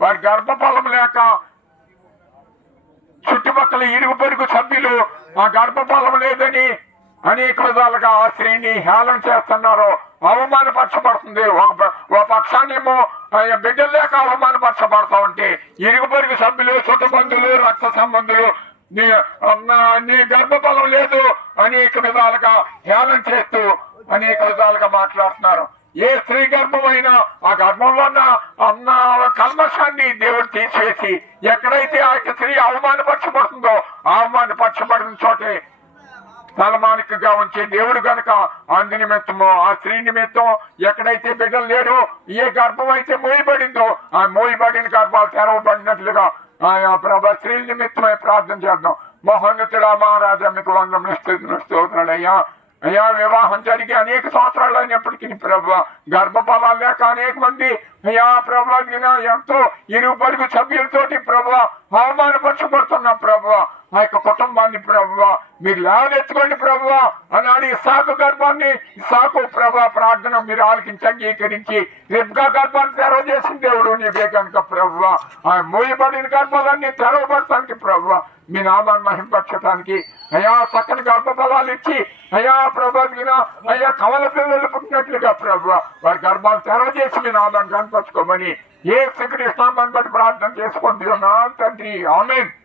వారి గర్భఫలం లేక చుట్టుపక్కల ఇరుగు పొరుగు సభ్యులు ఆ గర్భఫలం లేదని అనేక విధాలుగా ఆ స్త్రీని హేళన చేస్తున్నారు, అవమానపరచబడుతుంది. ఒక పక్షాన్నేమో బిడ్డలు లేక అవమానపరచబడతా ఉంటే ఇరుగు పొరుగు సభ్యులు, చుట్టుబంధువులు, రక్త సంబంధులు నీ గర్భఫలం లేదు అనేక విధాలుగా హేళన చేస్తూ అనేక విధాలుగా మాట్లాడుతున్నారు. ఏ స్త్రీ గర్భమైనా ఆ గర్భంలో ఉన్న కల్మషాన్ని దేవుడు తీసివేసి ఎక్కడైతే ఆ స్త్రీ అవమానపరచబడుతుందో అవమానపరచబడిన చోటే తలమానికగా ఉంచే దేవుడు గనక అందు నిమిత్తము ఆ స్త్రీ నిమిత్తం ఎక్కడైతే బిడ్డలు లేరు, ఏ గర్భం అయితే మోయబడిందో ఆ మోయబడిన గర్భాలు తెరవబడినట్లుగా ఆయా ప్రభా స్త్రీల నిమిత్తమే ప్రార్థన చేద్దాం. మహోన్నతుడా మహారాజా మీకు వందనములు స్తోత్రాలయ్యా. అయ్యా వివాహం జరిగి అనేక సంవత్సరాలు అయినప్పటికీ ప్రభు గర్భఫలాలు లేక అనేక మంది అయ్యా ప్రభు ఎంతో ఇరుగు పొరుగు సభ్యులతోటి ప్రభు అవమానపరచబడుతున్న ప్రభు ఆ యొక్క కుటుంబాన్ని ప్రభు మీరు లేవనెత్తుకోండి ప్రభు అన్నాడు. ఇస్సాకు గర్భాన్ని ఇస్సాకు ప్రభు ప్రార్థన మీరు ఆలకించి అంగీకరించి రిబ్కా గర్భాన్ని తెరవజేసిన దేవుడు నీవే కనుక ప్రభు ఆ మూయబడిన గర్భాలన్నీ తెరవబడటానికి ప్రభు మీ నామాన్ని మహింపరచడానికి అయ్యా చక్కని గర్భఫలాలు ఇచ్చి అయ్యా ప్రభు అయ్యా కవల పిల్లలు పుట్టినట్లుగా ప్రభు వారి గర్భాలు తెరవజేసి మీ నామాన్ని కనపరచుకోమని యేసు క్రీస్తు నామమున ప్రార్థన చేసుకుంటున్నాను తండ్రి. ఆమేన్.